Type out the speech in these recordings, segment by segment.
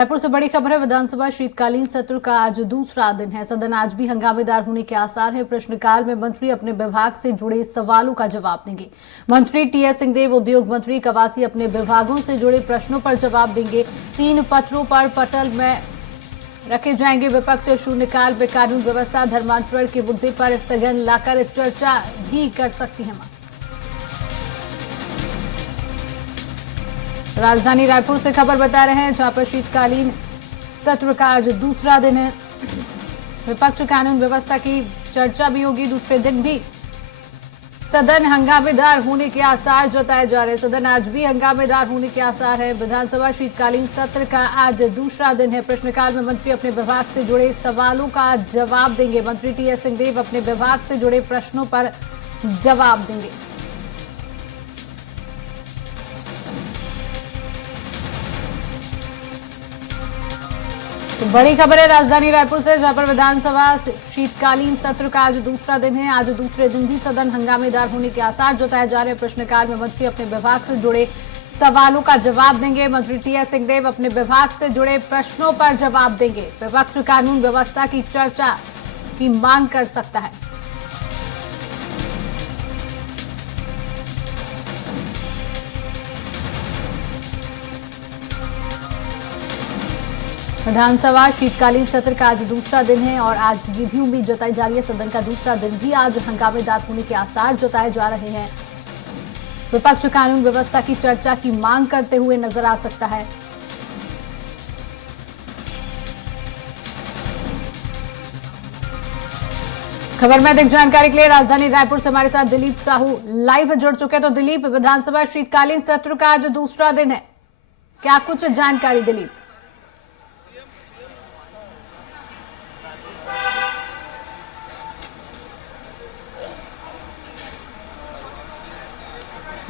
रायपुर से बड़ी खबर है। विधानसभा शीतकालीन सत्र का आज दूसरा दिन है। सदन आज भी हंगामेदार होने के आसार है। प्रश्नकाल में मंत्री अपने विभाग से जुड़े सवालों का जवाब देंगे। मंत्री टीएस सिंहदेव, उद्योग मंत्री कवासी अपने विभागों से जुड़े प्रश्नों पर जवाब देंगे। 3 पत्रों पर पटल में रखे जाएंगे। विपक्ष शून्यकाल में कानून व्यवस्था, धर्मांतरण के मुद्दे पर स्थगन लाकर चर्चा भी कर सकती है। राजधानी रायपुर से खबर बता रहे हैं, जहां पर शीतकालीन सत्र का आज दूसरा दिन है। विपक्ष कानून व्यवस्था की चर्चा भी होगी। दूसरे दिन भी सदन हंगामेदार होने के आसार जताए जा रहे हैं। सदन आज भी हंगामेदार होने के आसार है। विधानसभा शीतकालीन सत्र का आज दूसरा दिन है। प्रश्नकाल में मंत्री अपने विभाग से जुड़े सवालों का जवाब देंगे। मंत्री टीएस सिंहदेव अपने विभाग से जुड़े प्रश्नों पर जवाब देंगे। तो बड़ी खबर है राजधानी रायपुर से, जहां पर विधानसभा शीतकालीन सत्र का आज दूसरा दिन है। आज दूसरे दिन भी सदन हंगामेदार होने के आसार जताए जा रहे हैं। प्रश्नकाल में मंत्री अपने विभाग से जुड़े सवालों का जवाब देंगे। मंत्री टीएस सिंहदेव अपने विभाग से जुड़े प्रश्नों पर जवाब देंगे। विपक्ष कानून व्यवस्था की चर्चा की मांग कर सकता है। विधानसभा शीतकालीन सत्र का आज दूसरा दिन है और आज ये भी उम्मीद जताई जा रही है सदन का दूसरा दिन भी आज हंगामेदार होने के आसार जताए जा रहे हैं। विपक्ष कानून व्यवस्था की चर्चा की मांग करते हुए नजर आ सकता है। खबर में अधिक जानकारी के लिए राजधानी रायपुर से हमारे साथ दिलीप साहू लाइव जुड़ चुके हैं। तो दिलीप, विधानसभा शीतकालीन सत्र का आज दूसरा दिन है, क्या कुछ जानकारी दिलीप?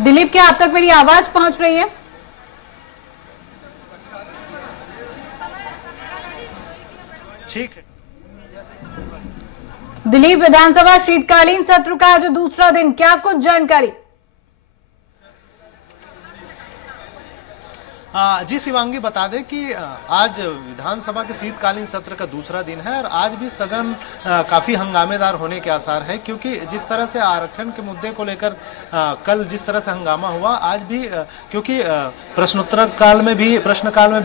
दिलीप, क्या आप तक मेरी आवाज पहुंच रही है? ठीक है दिलीप, विधानसभा शीतकालीन सत्र का आज दूसरा दिन, क्या कुछ जानकारी? जी शिवांगी, बता दें कि आज विधानसभा के शीतकालीन सत्र का दूसरा दिन है और आज भी सदन काफी हंगामेदार होने के आसार है, क्योंकि जिस तरह से आरक्षण के मुद्दे को लेकर कल जिस तरह से हंगामा हुआ, आज भी क्योंकि प्रश्नकाल में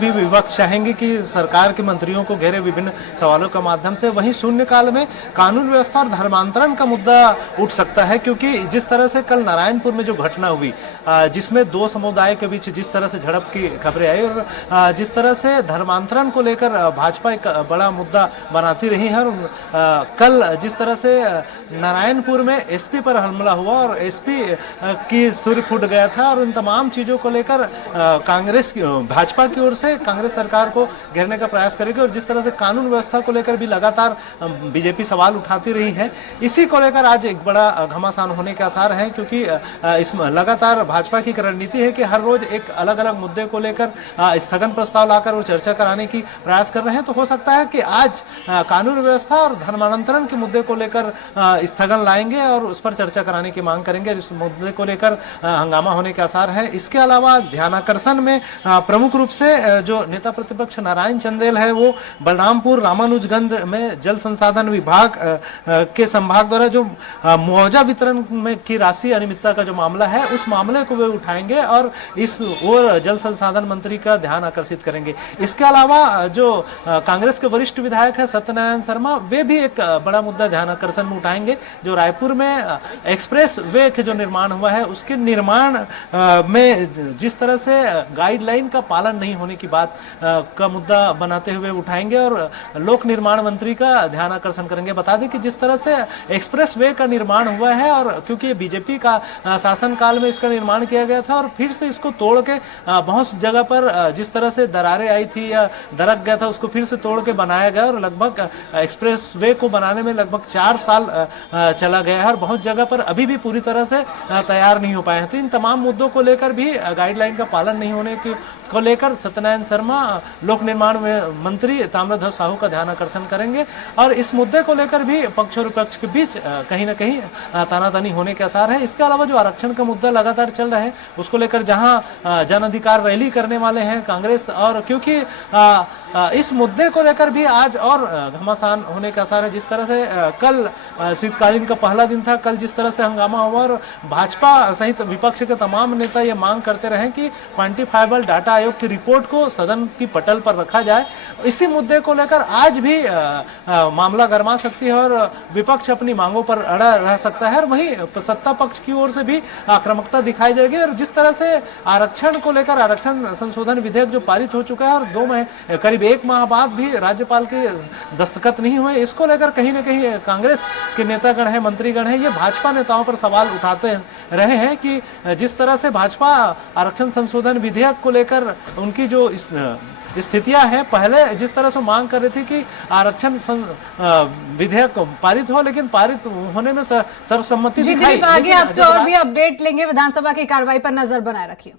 भी विपक्ष चाहेंगे कि सरकार के मंत्रियों को घेरे विभिन्न सवालों के माध्यम से, वहीं शून्यकाल में कानून व्यवस्था और धर्मांतरण का मुद्दा उठ सकता है। क्योंकि जिस तरह से कल नारायणपुर में जो घटना हुई, जिसमें 2 समुदाय के बीच जिस तरह से झड़प की खबरें आई और जिस तरह से धर्मांतरण को लेकर भाजपा एक बड़ा मुद्दा बनाती रही है, और कल जिस तरह से नारायणपुर में एसपी पर हमला हुआ और एसपी की सिर फूट गया था, और इन तमाम चीजों को लेकर भाजपा की ओर से कांग्रेस सरकार को घेरने का प्रयास करेगी, और जिस तरह से कानून व्यवस्था को लेकर भी लगातार बीजेपी सवाल उठाती रही है, इसी को लेकर आज एक बड़ा घमासान होने के आसार है। क्योंकि इसमें लगातार भाजपा की रणनीति है कि हर रोज एक अलग अलग मुद्दे को लेकर स्थगन प्रस्ताव लाकर वो चर्चा कराने की प्रयास कर रहे हैं। तो हो सकता है कि आज कानून व्यवस्था और धर्मांतरण के मुद्दे को लेकर स्थगन लाएंगे और उस पर चर्चा कराने की मांग करेंगे। इस मुद्दे को लेकर हंगामा होने के आसार है। इसके अलावा आज ध्यानाकर्षण में प्रमुख रूप से जो नेता प्रतिपक्ष नारायण चंदेल है, वो बलरामपुर रामानुजगंज में जल संसाधन विभाग के संभाग द्वारा जो मुआवजा वितरण में की राशि अनियमितता का जो मामला है, उस मामले को वे उठाएंगे और इस ओर जल संसाधन मंत्री का ध्यान आकर्षित करेंगे। इसके अलावा जो कांग्रेस के वरिष्ठ विधायक है सत्यनारायण शर्मा, वे भी एक बड़ा मुद्दा ध्यान आकर्षण में उठाएंगे। जो रायपुर में एक्सप्रेस वे के जो निर्माण हुआ है, उसके निर्माण में जिस तरह से गाइडलाइन का पालन नहीं होने की बात का मुद्दा बनाते हुए उठाएंगे और लोक निर्माण मंत्री का ध्यान आकर्षण करेंगे। बता दें कि जिस तरह से एक्सप्रेस वे का निर्माण हुआ है, और क्योंकि बीजेपी का शासनकाल में इसका निर्माण किया गया था और फिर से इसको तोड़ के बहुत जगह पर जिस तरह से दरारें आई थी या दरक गया था, उसको फिर से तोड़ के बनाया गया और लगभग एक्सप्रेस वे को बनाने में लगभग 4 साल चला गया है और बहुत जगह पर अभी भी पूरी तरह से तैयार नहीं हो पाए हैं। तो इन तमाम मुद्दों को लेकर भी गाइडलाइन का पालन नहीं होने को लेकर सत्यनारायण शर्मा, लोक निर्माण मंत्री ताम्रध्वज साहू का ध्यान आकर्षण करेंगे और इस मुद्दे को लेकर भी पक्ष और विपक्ष के बीच कहीं न कहीं तानातानी होने के आसार है। इसके अलावा जो आरक्षण का मुद्दा लगातार चल रहा है, उसको लेकर जहां जन अधिकार रैली करने वाले हैं कांग्रेस, और क्योंकि इस मुद्दे को लेकर भी आज और घमासान होने के आसार है। जिस तरह से कल शीतकालीन का पहला दिन था, कल जिस तरह से हंगामा हुआ और भाजपा सहित विपक्ष के तमाम नेता ये मांग करते रहे कि क्वांटिफाइबल डाटा आयोग की रिपोर्ट को सदन की पटल पर रखा जाए, इसी मुद्दे को लेकर आज भी मामला गरमा सकती है और विपक्ष अपनी मांगों पर अड़ा रह सकता है। और वहीं सत्ता पक्ष की ओर से भी आक्रामकता दिखाई जाएगी। और जिस तरह से आरक्षण को लेकर आरक्षण संशोधन विधेयक जो पारित हो चुका है और करीब 1 माह बाद भी राज्यपाल के दस्तखत नहीं हुए, इसको लेकर कहीं ना कहीं कांग्रेस के नेतागण है, मंत्रीगण है, ये भाजपा नेताओं पर सवाल उठाते रहे हैं कि जिस तरह से भाजपा आरक्षण संशोधन विधेयक को लेकर उनकी जो स्थितियां हैं, पहले जिस तरह से मांग कर रही थी कि आरक्षण विधेयक पारित हो, लेकिन पारित होने में सर्वसम्मति जी दिखाई। दिलीप, आगे आपसे और भी अपडेट लेंगे। विधानसभा की कार्रवाई पर नजर बनाए रखिए।